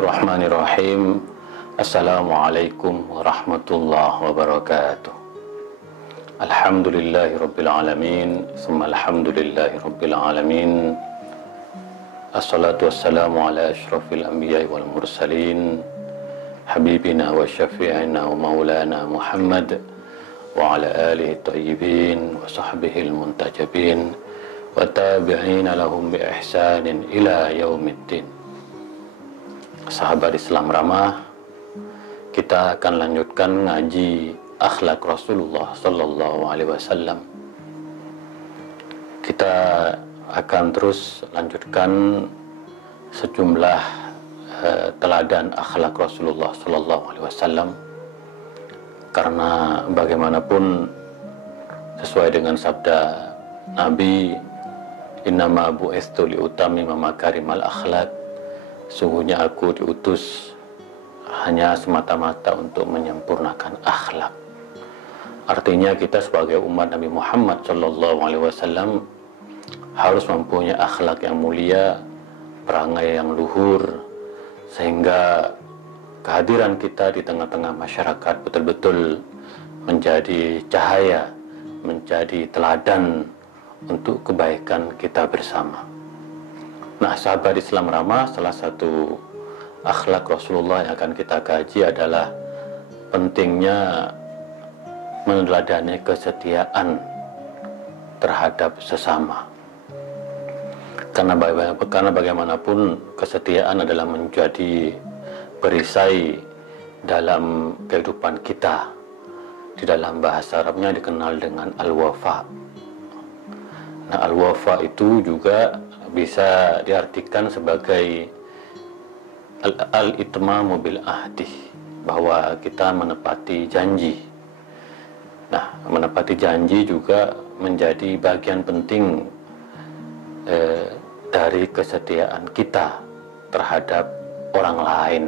Bismillahirrahmanirrahim. Assalamualaikum warahmatullahi wabarakatuh. Alhamdulillahirabbil alamin, tsumma alhamdulillahirabbil alamin. Assalatu wassalamu ala asyrafil anbiya'i wal mursalin, habibina wa syafi'ina wa maulana Muhammad wa ala alihi thayyibin wa sahbihi muntajabin wa tabi'ina lahum bi ihsanin ila yaumiddin. Sahabat Islam ramah, kita akan lanjutkan ngaji akhlak Rasulullah sallallahu alaihi wasallam. Kita akan terus lanjutkan sejumlah teladan akhlak Rasulullah sallallahu alaihi wasallam, karena bagaimanapun sesuai dengan sabda Nabi, innama bu'istu liutammima makarimal akhlak, sungguhnya aku diutus hanya semata-mata untuk menyempurnakan akhlak. Artinya kita sebagai umat Nabi Muhammad sallallahu alaihi wasallam harus mempunyai akhlak yang mulia, perangai yang luhur, sehingga kehadiran kita di tengah-tengah masyarakat betul-betul menjadi cahaya, menjadi teladan untuk kebaikan kita bersama. Nah, sahabat Islam ramah, salah satu akhlak Rasulullah yang akan kita kaji adalah pentingnya meneladani kesetiaan terhadap sesama. Karena bagaimanapun kesetiaan adalah menjadi perisai dalam kehidupan kita. Di dalam bahasa Arabnya dikenal dengan al-wafa. Nah, al-wafa itu juga bisa diartikan sebagai al-itmamu bil ahdi, bahwa kita menepati janji. Nah, menepati janji juga menjadi bagian penting dari kesetiaan kita terhadap orang lain.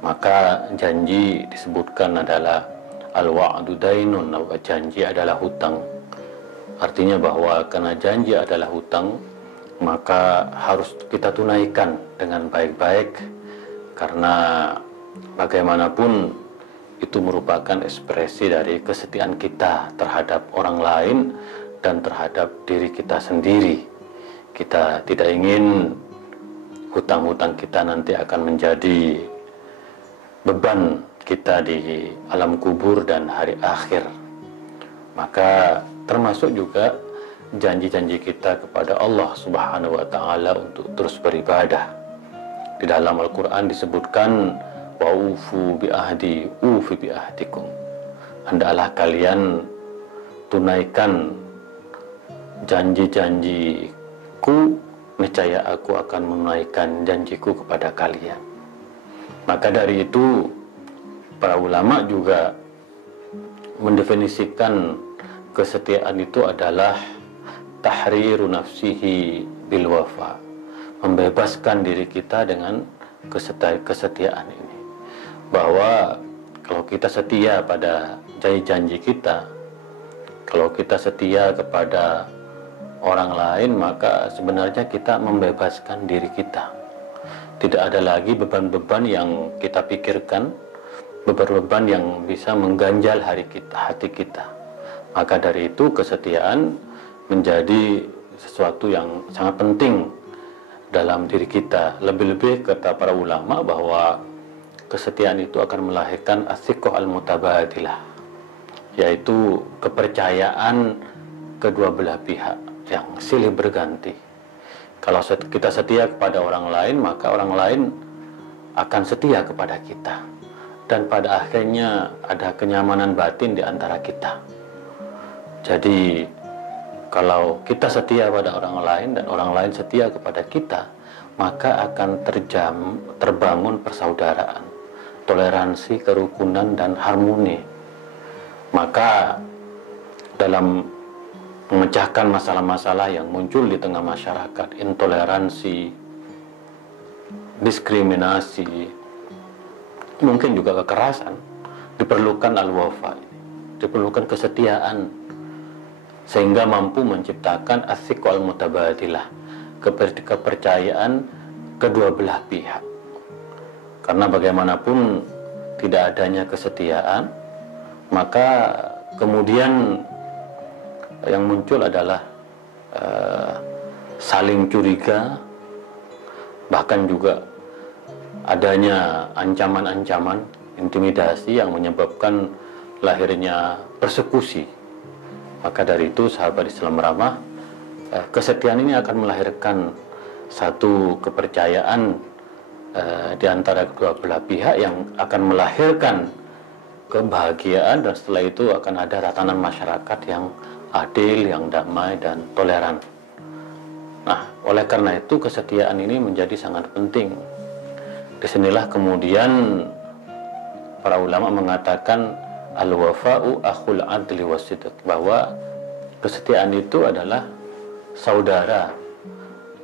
Maka janji disebutkan adalah al-wa'du dainun, janji adalah hutang. Artinya bahwa karena janji adalah hutang, maka harus kita tunaikan dengan baik-baik, karena bagaimanapun itu merupakan ekspresi dari kesetiaan kita terhadap orang lain dan terhadap diri kita sendiri. Kita tidak ingin hutang-hutang kita nanti akan menjadi beban kita di alam kubur dan hari akhir. Maka termasuk juga janji-janji kita kepada Allah Subhanahu wa ta'ala untuk terus beribadah. Di dalam Al-Quran disebutkan wa ufu bi ahdi ufi bi ahdikum, hendaklah kalian tunaikan janji-janjiku, niscaya aku akan menunaikan janjiku kepada kalian. Maka dari itu para ulama juga mendefinisikan kesetiaan itu adalah tahriru nafsihi bil wafa, membebaskan diri kita dengan kesetiaan ini. Bahwa kalau kita setia pada janji-janji kita, kalau kita setia kepada orang lain, maka sebenarnya kita membebaskan diri kita. Tidak ada lagi beban-beban yang kita pikirkan, beban-beban yang bisa mengganjal hati kita. Maka dari itu kesetiaan menjadi sesuatu yang sangat penting dalam diri kita. Lebih-lebih kata para ulama bahwa kesetiaan itu akan melahirkan as-siqah al-mutabadilah, yaitu kepercayaan kedua belah pihak yang silih berganti. Kalau kita setia kepada orang lain, maka orang lain akan setia kepada kita, dan pada akhirnya ada kenyamanan batin di antara kita. Jadi kalau kita setia pada orang lain dan orang lain setia kepada kita, maka akan terbangun persaudaraan, toleransi, kerukunan, dan harmoni. Maka dalam memecahkan masalah-masalah yang muncul di tengah masyarakat, intoleransi, diskriminasi, mungkin juga kekerasan, diperlukan al-wafa, diperlukan kesetiaan, sehingga mampu menciptakan as-siqah al-mutabadilah, kepercayaan kedua belah pihak. Karena bagaimanapun tidak adanya kesetiaan, maka kemudian yang muncul adalah saling curiga, bahkan juga adanya ancaman-ancaman, intimidasi yang menyebabkan lahirnya persekusi. Maka dari itu sahabat Islam ramah, kesetiaan ini akan melahirkan satu kepercayaan di antara kedua belah pihak yang akan melahirkan kebahagiaan, dan setelah itu akan ada tatanan masyarakat yang adil, yang damai dan toleran. Nah, oleh karena itu kesetiaan ini menjadi sangat penting. Disinilah kemudian para ulama mengatakan al-wafa'u akhul adli wasidq, bahwa kesetiaan itu adalah saudara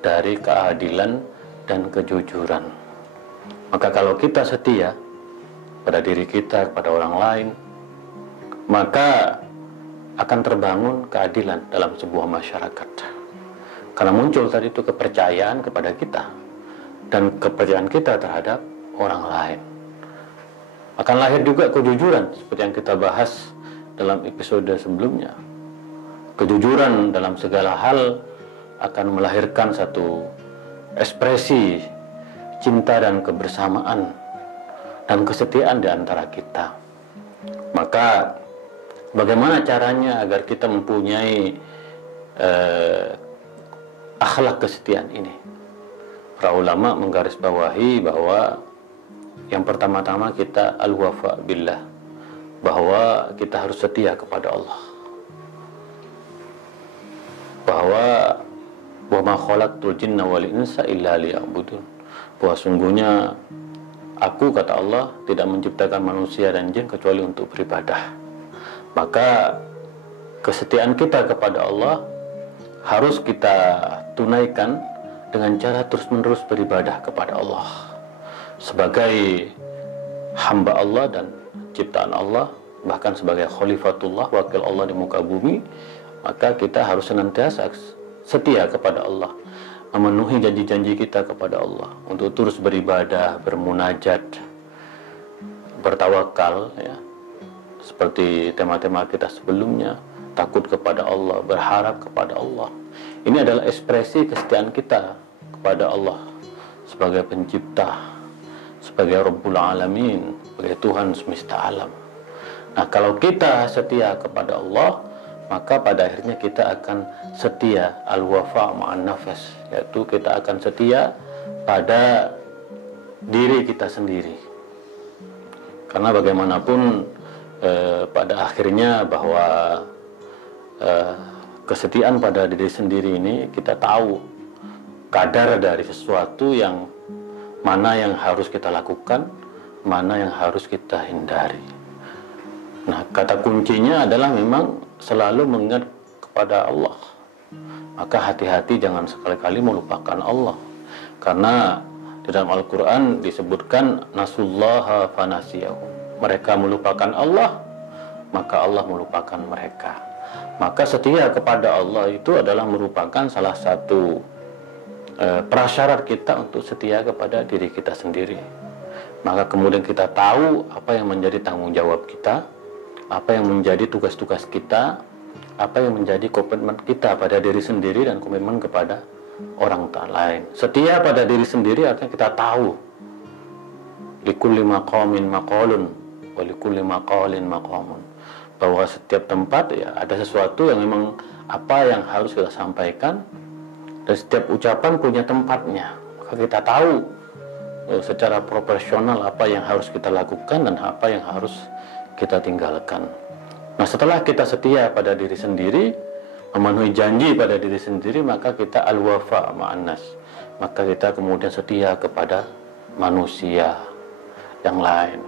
dari keadilan dan kejujuran. Maka kalau kita setia pada diri kita, kepada orang lain, maka akan terbangun keadilan dalam sebuah masyarakat. Karena muncul tadi itu kepercayaan kepada kita dan kepercayaan kita terhadap orang lain. Akan lahir juga kejujuran seperti yang kita bahas dalam episode sebelumnya. Kejujuran dalam segala hal akan melahirkan satu ekspresi cinta dan kebersamaan dan kesetiaan di antara kita. Maka bagaimana caranya agar kita mempunyai akhlak kesetiaan ini? Para ulama menggarisbawahi bahwa yang pertama-tama kita al-wafa billah, bahwa kita harus setia kepada Allah, bahwa wa ma khalaqtul jinna wal insa illa liya'budun, bahwa sungguhnya aku, kata Allah, tidak menciptakan manusia dan jin kecuali untuk beribadah. Maka kesetiaan kita kepada Allah harus kita tunaikan dengan cara terus-menerus beribadah kepada Allah sebagai hamba Allah dan ciptaan Allah, bahkan sebagai khalifatullah, wakil Allah di muka bumi. Maka kita harus senantiasa setia kepada Allah, memenuhi janji-janji kita kepada Allah untuk terus beribadah, bermunajat, bertawakal, ya, seperti tema-tema kita sebelumnya, takut kepada Allah, berharap kepada Allah. Ini adalah ekspresi kesetiaan kita kepada Allah sebagai pencipta, sebagai Rabbul Alamin, sebagai Tuhan semesta alam. Nah, kalau kita setia kepada Allah, maka pada akhirnya kita akan setia al-wafa ma'an nafas, yaitu kita akan setia pada diri kita sendiri. Karena bagaimanapun pada akhirnya bahwa kesetiaan pada diri sendiri ini, kita tahu kadar dari sesuatu yang mana yang harus kita lakukan, mana yang harus kita hindari. Nah, kata kuncinya adalah memang selalu mengingat kepada Allah. Maka hati-hati jangan sekali-kali melupakan Allah. Karena di dalam Al-Quran disebutkan nasullaha fanasiyahum, mereka melupakan Allah, maka Allah melupakan mereka. Maka setia kepada Allah itu adalah merupakan salah satu prasyarat kita untuk setia kepada diri kita sendiri. Maka kemudian kita tahu apa yang menjadi tanggung jawab kita, apa yang menjadi tugas-tugas kita, apa yang menjadi komitmen kita pada diri sendiri dan komitmen kepada orang lain. Setia pada diri sendiri artinya kita tahu likulli maqamin maqalun wa likulli maqalin maqamun, bahwa setiap tempat ya ada sesuatu yang memang apa yang harus kita sampaikan, dan setiap ucapan punya tempatnya. Maka kita tahu secara proporsional apa yang harus kita lakukan dan apa yang harus kita tinggalkan. Nah, setelah kita setia pada diri sendiri, memenuhi janji pada diri sendiri, maka kita al-wafa ma'an nas, maka kita kemudian setia kepada manusia yang lain.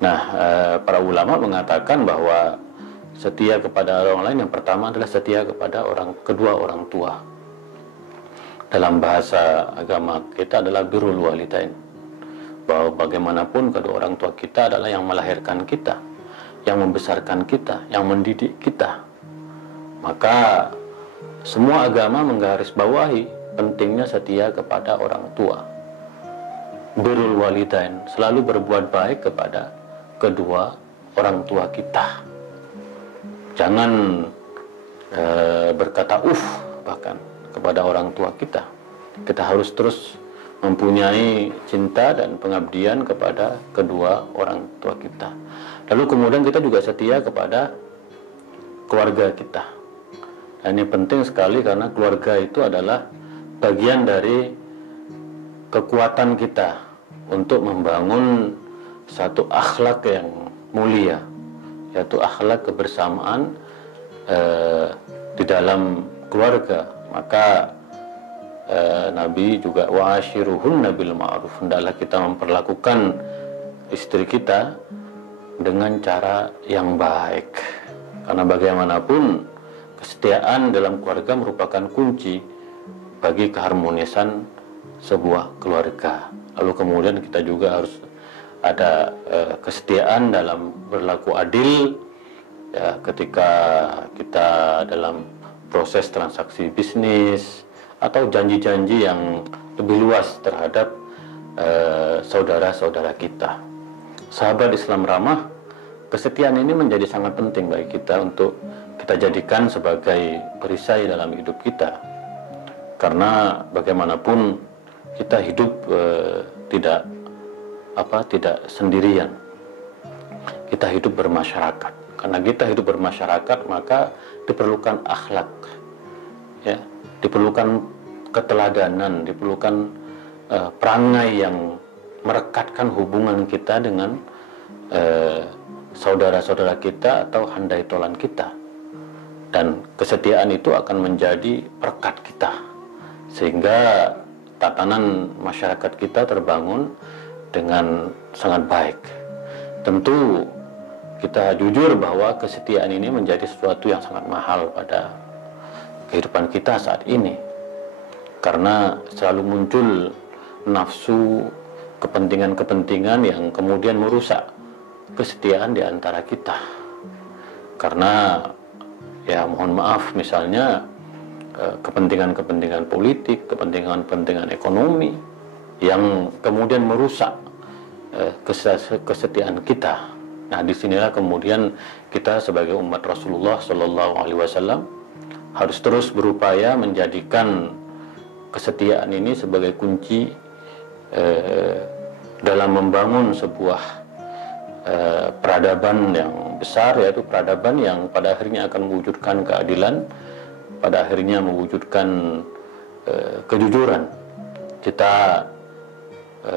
Nah, para ulama mengatakan bahwa setia kepada orang lain yang pertama adalah setia kepada kedua orang tua. Dalam bahasa agama kita adalah birrul walidain, bahwa bagaimanapun kedua orang tua kita adalah yang melahirkan kita, yang membesarkan kita, yang mendidik kita. Maka semua agama menggarisbawahi pentingnya setia kepada orang tua. birrul walidain, selalu berbuat baik kepada kedua orang tua kita. Jangan berkata bahkan kepada orang tua kita. Kita harus terus mempunyai cinta dan pengabdian kepada kedua orang tua kita. Lalu kemudian kita juga setia kepada keluarga kita. Dan ini penting sekali karena keluarga itu adalah bagian dari kekuatan kita untuk membangun satu akhlak yang mulia, yaitu akhlak kebersamaan di dalam keluarga. Maka Nabi juga wa'ashiruhunna bil ma'ruf, hendaklah kita memperlakukan istri kita dengan cara yang baik, karena bagaimanapun kesetiaan dalam keluarga merupakan kunci bagi keharmonisan sebuah keluarga. Lalu kemudian kita juga harus ada kesetiaan dalam berlaku adil ya, ketika kita dalam proses transaksi bisnis atau janji-janji yang lebih luas terhadap saudara-saudara kita. Sahabat Islam ramah, kesetiaan ini menjadi sangat penting bagi kita untuk kita jadikan sebagai perisai dalam hidup kita. Karena bagaimanapun kita hidup tidak sendirian. Kita hidup bermasyarakat. Karena kita hidup bermasyarakat, maka diperlukan akhlak, ya, diperlukan keteladanan, diperlukan perangai yang merekatkan hubungan kita dengan saudara-saudara kita atau handai tolan kita. Dan kesetiaan itu akan menjadi perekat kita, sehingga tatanan masyarakat kita terbangun dengan sangat baik. Tentu kita jujur bahwa kesetiaan ini menjadi sesuatu yang sangat mahal pada kehidupan kita saat ini, karena selalu muncul nafsu, kepentingan-kepentingan yang kemudian merusak kesetiaan di antara kita. Karena ya mohon maaf, misalnya kepentingan-kepentingan politik, kepentingan-kepentingan ekonomi yang kemudian merusak kesetiaan kita. Nah, disinilah kemudian kita sebagai umat Rasulullah Shallallahu Alaihi Wasallam harus terus berupaya menjadikan kesetiaan ini sebagai kunci dalam membangun sebuah peradaban yang besar, yaitu peradaban yang pada akhirnya akan mewujudkan keadilan, pada akhirnya mewujudkan kejujuran. Kita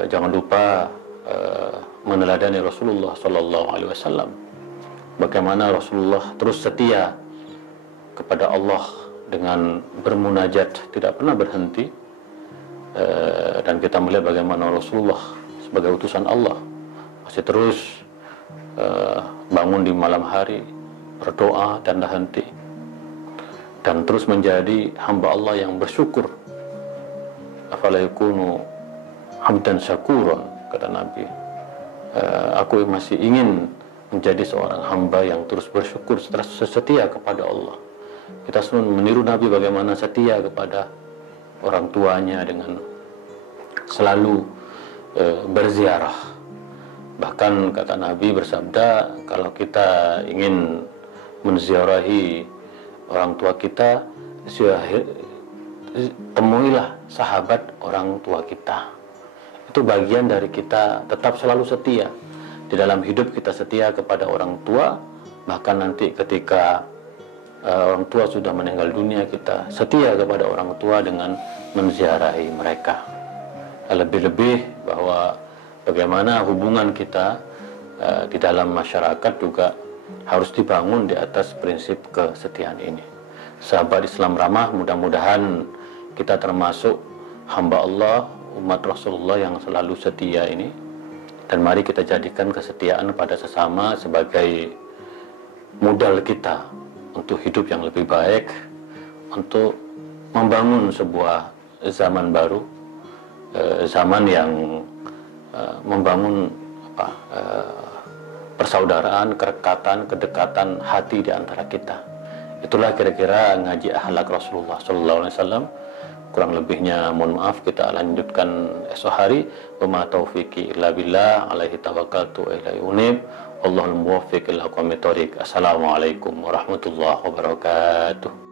jangan lupa meneladani Rasulullah Sallallahu Alaihi Wasallam, bagaimana Rasulullah terus setia kepada Allah dengan bermunajat, tidak pernah berhenti, dan kita melihat bagaimana Rasulullah sebagai utusan Allah masih terus bangun di malam hari, berdoa dan tak henti, dan terus menjadi hamba Allah yang bersyukur. Afala yakunu hamdan syakuran, kata Nabi, aku masih ingin menjadi seorang hamba yang terus bersyukur, setia kepada Allah. Kita semua meniru Nabi bagaimana setia kepada orang tuanya dengan selalu berziarah. Bahkan kata Nabi bersabda, kalau kita ingin menziarahi orang tua kita, temuilah sahabat orang tua kita. Itu bagian dari kita tetap selalu setia di dalam hidup. Kita setia kepada orang tua, bahkan nanti ketika orang tua sudah meninggal dunia, kita setia kepada orang tua dengan menziarahi mereka. Lebih-lebih bahwa bagaimana hubungan kita di dalam masyarakat juga harus dibangun di atas prinsip kesetiaan ini. Sahabat Islam ramah, mudah-mudahan kita termasuk hamba Allah, umat Rasulullah yang selalu setia ini, dan mari kita jadikan kesetiaan pada sesama sebagai modal kita untuk hidup yang lebih baik, untuk membangun sebuah zaman baru, zaman yang membangun persaudaraan, kerekatan, kedekatan hati di antara kita. Itulah kira-kira ngaji akhlak Rasulullah sallallahu alaihi wasallam. Kurang lebihnya mohon maaf, kita lanjutkan esok hari. Wa ma taufiqi illa billah, alaihi tawakkaltu wa ilaihi unib. Allahul muwaffiq ila aqwamit thoriq. Assalamualaikum warahmatullahi wabarakatuh.